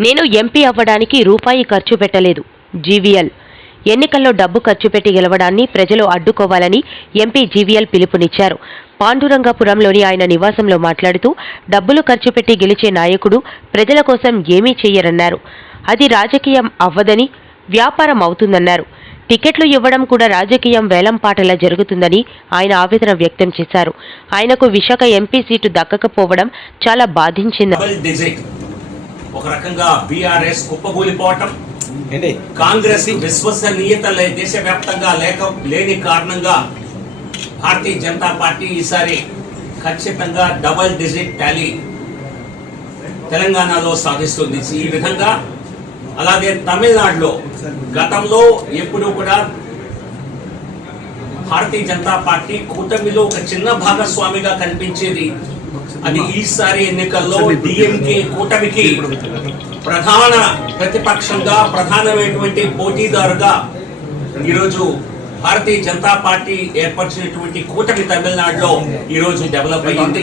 నేను ఎంపీ అవ్వడానికి రూపాయి ఖర్చు పెట్టలేదు. జీవీఎల్. ఎన్నికల్లో డబ్బు ఖర్చు పెట్టి గెలవడాన్ని ప్రజలు అడ్డుకోవాలని ఎంపీ జీవీఎల్ పిలుపునిచ్చారు. పాండురంగపురంలోని ఆయన నివాసంలో మాట్లాడుతూ డబ్బులు ఖర్చు పెట్టి గెలిచే నాయకుడు ప్రజల కోసం ఏమీ చేయరన్నారు అది రాజకీయం అవ్వదని వ్యాపారం అవుతుందన్నారు. టికెట్లు ఇవ్వడం కూడా రాజకీయం వేలంపాటలా జరుగుతుందని ఆయన ఆవేదన వ్యక్తం చేశారు. ఆయనకు విశాఖ ఎంపీ సీటు దక్కకపోవడం చాలా బాధించింది. ఒక రకంగా బీఆర్ఎస్ కుప్పకూలిపోవటం ఏంటి? కాంగ్రెస్ విశ్వసనీయత దేశవ్యాప్తంగా లేక లేని కారణంగా భారతీయ జనతా పార్టీ ఈసారి ఖచ్చితంగా డబుల్ డిజిట్ టాలీ తెలంగాణలో సాధిస్తుంది. ఈ విధంగా అలాగే తమిళనాడులో గతంలో ఎప్పుడు కూడా భారతీయ జనతా పార్టీ కూటమిలో ఒక చిన్న భాగస్వామిగా కనిపించేది అది ఈసారి ఎన్నికల్లో డిఎంకే కూటమికి ప్రధాన ప్రతిపక్షంగా ప్రధానమైనటువంటి పోటీదారుగా ఈరోజు భారతీయ జనతా పార్టీ ఏర్పరిచినటువంటి కూటమి తమిళనాడులో ఈరోజు డెవలప్ అయ్యింది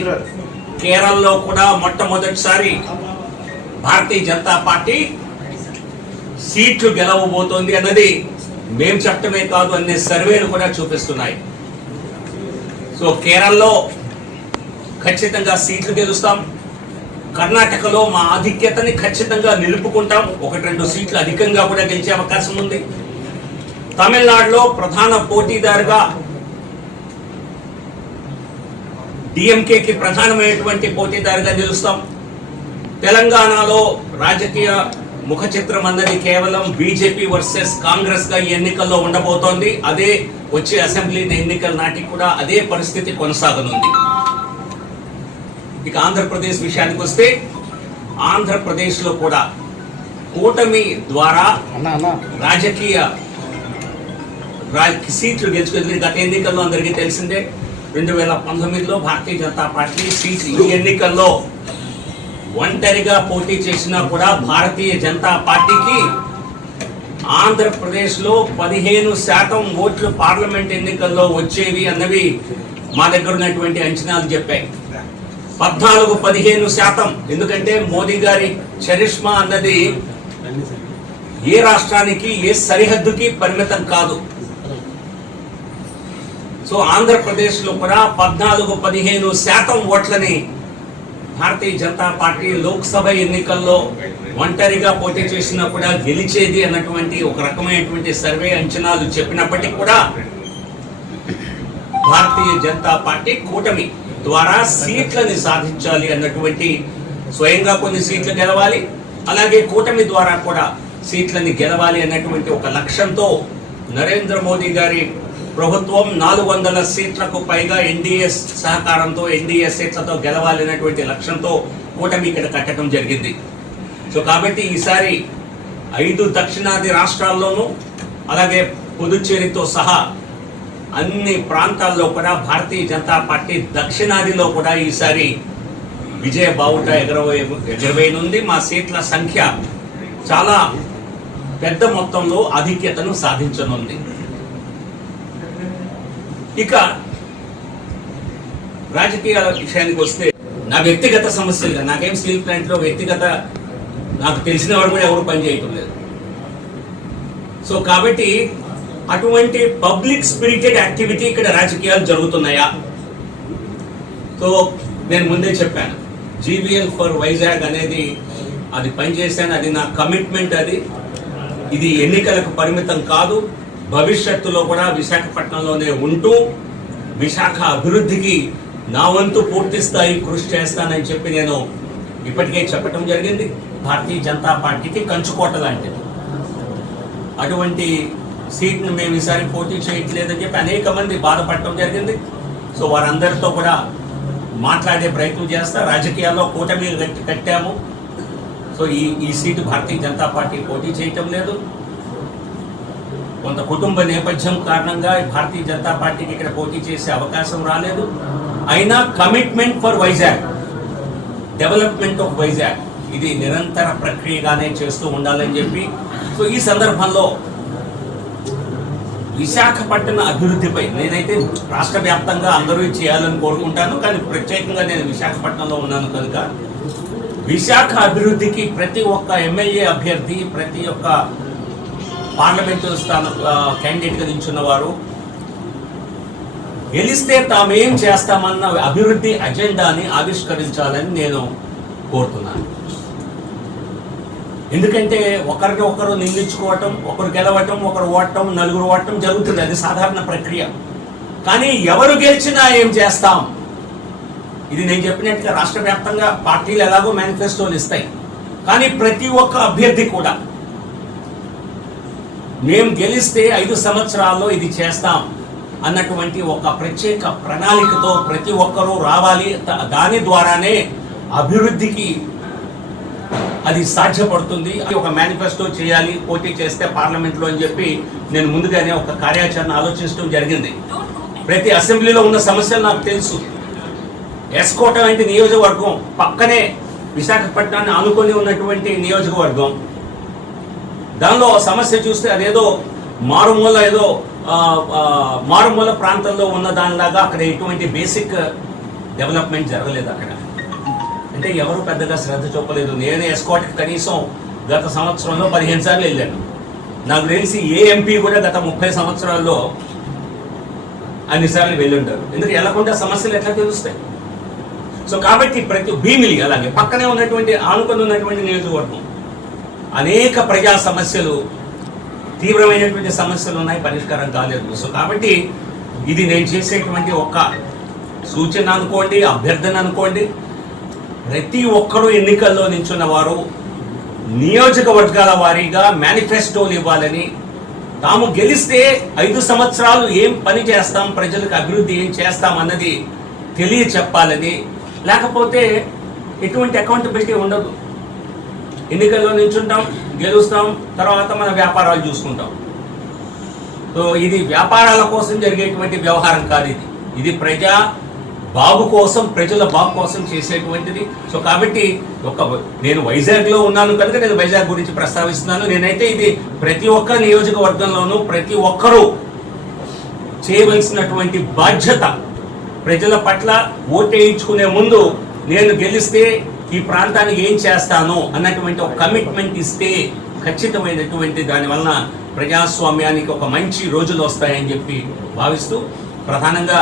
కేరళలో కూడా మొట్టమొదటిసారి భారతీయ జనతా పార్టీ సీట్లు గెలవబోతోంది అన్నది మేం చెప్పటమే కాదు అన్ని సర్వేలు కూడా చూపిస్తున్నాయి. సో కేరళలో ఖచ్చితంగా సీట్లు గెలుస్తాం. కర్ణాటకలో మా ఆధిక్యతని ఖచ్చితంగా నిలుపుకుంటాం. ఒకటి రెండు సీట్లు అధికంగా కూడా గెలిచే అవకాశం ఉంది. తమిళనాడులో ప్రధాన పోటీదారుగా డిఎంకేకి ప్రధానమైనటువంటి పోటీదారుగా నిలుస్తాం. తెలంగాణలో రాజకీయ ముఖ చిత్రం అన్నది కేవలం బీజేపీ వర్సెస్ కాంగ్రెస్గా ఈ ఎన్నికల్లో ఉండబోతోంది. అదే వచ్చే అసెంబ్లీ ఎన్నికల నాటికి కూడా అదే పరిస్థితి కొనసాగనుంది. ఇక ఆంధ్రప్రదేశ్ విషయానికి వస్తే ఆంధ్రప్రదేశ్లో కూడా కూటమి ద్వారా రాజకీయ సీట్లు గెలుచుకుంది గత ఎన్నికల్లో అందరికీ తెలిసిందే. రెండు వేల పంతొమ్మిదిలో భారతీయ జనతా పార్టీ సీట్ ఈ ఎన్నికల్లో ఒంటరిగా పోటీ చేసినా కూడా భారతీయ జనతా పార్టీకి ఆంధ్రప్రదేశ్లో పదిహేను శాతం ఓట్లు పార్లమెంట్ ఎన్నికల్లో వచ్చేవి అన్నవి మా దగ్గర ఉన్నటువంటి అంచనాలు చెప్పాయి. పద్నాలుగు పదిహేను శాతం. ఎందుకంటే మోదీ గారి చరిష్మా అన్నది ఏ రాష్ట్రానికి ఏ సరిహద్దుకి పరిమితం కాదు. సో ఆంధ్రప్రదేశ్లో కూడా పద్నాలుగు పదిహేను శాతం ఓట్లని భారతీయ జనతా పార్టీ లోక్సభ ఎన్నికల్లో ఒంటరిగా పోటీ చేసినా కూడా గెలిచేది అన్నటువంటి ఒక రకమైనటువంటి సర్వే అంచనాలు చెప్పినప్పటికీ కూడా భారతీయ జనతా పార్టీ కూటమి ద్వారా సీట్లని సాధించాలి అన్నటువంటి స్వయంగా కొన్ని సీట్లు గెలవాలి. అలాగే కూటమి ద్వారా కూడా సీట్లని గెలవాలి అన్నటువంటి ఒక లక్ష్యంతో నరేంద్ర మోదీ గారి ప్రభుత్వం నాలుగు వందల సీట్లకు పైగా ఎన్డీఏ సహకారంతో ఎన్డీఏ సీట్లతో గెలవాలి అనేటువంటి లక్ష్యంతో కూటమి ఇక్కడ కట్టడం జరిగింది. సో కాబట్టి ఈసారి ఐదు దక్షిణాది రాష్ట్రాల్లోనూ అలాగే పుదుచ్చేరితో సహా అన్ని ప్రాంతాల్లో కూడా భారతీయ జనతా పార్టీ దక్షిణాదిలో కూడా ఈసారి విజయ బావుట ఎగరవే ఎగరవేయనుంది మా సీట్ల సంఖ్య చాలా పెద్ద మొత్తంలో ఆధిక్యతను సాధించనుంది. ఇక రాజకీయాల విషయానికి వస్తే నా వ్యక్తిగత సమస్యలు నాకేం స్టీల్ ప్లాంట్లో వ్యక్తిగత నాకు తెలిసిన వాడు కూడా ఎవరు పనిచేయటం లేదు. సో కాబట్టి అటువంటి పబ్లిక్ స్పిరిటెడ్ యాక్టివిటీ ఇక్కడ రాజకీయాలు జరుగుతున్నాయా? సో నేను ముందే చెప్పాను జీబీఎల్ ఫర్ వైజాగ్ అనేది అది పనిచేశాను అది నా కమిట్మెంట్ అది. ఇది ఎన్నికలకు పరిమితం కాదు భవిష్యత్తులో కూడా విశాఖపట్నంలోనే ఉంటూ విశాఖ అభివృద్ధికి నా వంతు పూర్తి స్థాయి కృషి చేస్తానని చెప్పి నేను ఇప్పటికే చెప్పటం జరిగింది. భారతీయ జనతా పార్టీకి కంచుకోట లాంటిది. అటువంటి సీట్ను మేము ఈసారి పోటీ చేయట్లేదని చెప్పి అనేక మంది బాధపడటం జరిగింది. సో వారందరితో కూడా మాట్లాడే ప్రయత్నం చేస్తా. రాజకీయాల్లో కూటమి కట్టి- కట్టాము. సో ఈ ఈ సీటు భారతీయ జనతా పార్టీ పోటీ చేయటం లేదు. కొంత కుటుంబ నేపథ్యం కారణంగా భారతీయ జనతా పార్టీకి ఇక్కడ పోటీ చేసే అవకాశం రాలేదు. అయినా commitment for Vizag. Development of Vizag. ఇది నిరంతర ప్రక్రియగానే చేస్తూ ఉండాలని చెప్పి. సో ఈ సందర్భంలో విశాఖపట్నం అభివృద్ధిపై నేనైతే రాష్ట్ర వ్యాప్తంగా అందరూ చేయాలని కోరుకుంటాను కానీ ప్రత్యేకంగా నేను విశాఖపట్నంలో ఉన్నాను కనుక. విశాఖ అభివృద్ధికి ప్రతి ఒక్క ఎమ్మెల్యే అభ్యర్థి ప్రతి ఒక్క పార్లమెంటు స్థాన క్యాండిడేట్గా నిల్చున్న వారు గెలిస్తే తామేం చేస్తామన్న అభివృద్ధి అజెండాని ఆవిష్కరించాలని నేను కోరుతున్నాను. ఎందుకంటే ఒకరిని ఒకరు నిందించుకోవటం ఒకరు గెలవటం ఒకరు ఓడటం నలుగురు ఓడటం జరుగుతుంది. అది సాధారణ ప్రక్రియ. కానీ ఎవరు గెలిచినా ఏం చేస్తాం? ఇది నేను చెప్పినట్టుగా రాష్ట్ర వ్యాప్తంగా పార్టీలు ఎలాగో మేనిఫెస్టోలు ఇస్తాయి. కానీ ప్రతి ఒక్క అభ్యర్థి కూడా మేము గెలిస్తే ఐదు సంవత్సరాల్లో ఇది చేస్తాం అన్నటువంటి ఒక ప్రత్యేక ప్రణాళికతో ప్రతి ఒక్కరూ రావాలి. దాని ద్వారానే అభివృద్ధికి అది సాధ్యపడుతుంది. అది ఒక మేనిఫెస్టో చేయాలి పోటీ చేస్తే పార్లమెంట్లో అని చెప్పి నేను ముందుగానే ఒక కార్యాచరణ ఆలోచించడం జరిగింది. ప్రతి అసెంబ్లీలో ఉన్న సమస్యలు నాకు తెలుసు. ఎస్కోట వంటి నియోజకవర్గం. పక్కనే విశాఖపట్నాన్ని ఆనుకొని ఉన్నటువంటి నియోజకవర్గం. దానిలో సమస్య చూస్తే అదేదో మారుమూల ఏదో మారుమూల ప్రాంతంలో ఉన్న దానిలాగా అక్కడ ఎటువంటి బేసిక్ డెవలప్మెంట్ జరగలేదు అక్కడ. అంటే ఎవరు పెద్దగా శ్రద్ధ చూపలేదు. నేను ఎస్కాట్కి కనీసం గత సంవత్సరంలో పదిహేను సార్లు వెళ్ళాను. నాకు తెలిసి ఏ ఎంపీ కూడా గత ముప్పై సంవత్సరాల్లో అన్నిసార్లు వెళ్ళి ఉంటారు ఎందుకంటే వెళ్ళకుండా సమస్యలు ఎట్లా తెలుస్తాయి? సో కాబట్టి ప్రతి భీమిలి అలాగే పక్కనే ఉన్నటువంటి ఆనుకొని ఉన్నటువంటి నియోజకవర్గం అనేక ప్రజా సమస్యలు తీవ్రమైనటువంటి సమస్యలు ఉన్నాయి పరిష్కారం కాలేదు. సో కాబట్టి ఇది నేను చేసేటువంటి ఒక సూచన అనుకోండి అభ్యర్థన అనుకోండి ప్రతి ఒక్కరూ ఎన్నికల్లో నిల్చున్న వారు నియోజకవర్గాల వారీగా మేనిఫెస్టోలు ఇవ్వాలని తాము గెలిస్తే ఐదు సంవత్సరాలు ఏం పని చేస్తాం ప్రజలకు అభివృద్ధి ఏం చేస్తాం అన్నది తెలియ చెప్పాలని లేకపోతే ఎటువంటి అకౌంటబిలిటీ ఉండదు. ఎన్నికల్లో నిల్చుంటాం గెలుస్తాం తర్వాత మన వ్యాపారాలు చూసుకుంటాం. సో ఇది వ్యాపారాల కోసం జరిగేటువంటి వ్యవహారం కాదు ఇది. ఇది ప్రజా బాబు కోసం ప్రజల బాబు కోసం చేసేటువంటిది. సో కాబట్టి ఒక నేను వైజాగ్లో ఉన్నాను కనుక నేను వైజాగ్ గురించి ప్రస్తావిస్తున్నాను. నేనైతే ఇది ప్రతి ఒక్క నియోజకవర్గంలోనూ ప్రతి ఒక్కరూ చేయవలసినటువంటి బాధ్యత ప్రజల పట్ల ఓటేయించుకునే ముందు నేను గెలిస్తే ఈ ప్రాంతానికి ఏం చేస్తాను అన్నటువంటి ఒక కమిట్మెంట్ ఇస్తే ఖచ్చితమైనటువంటి దానివలన ప్రజాస్వామ్యానికి ఒక మంచి రోజులు వస్తాయని చెప్పి భావిస్తూ ప్రధానంగా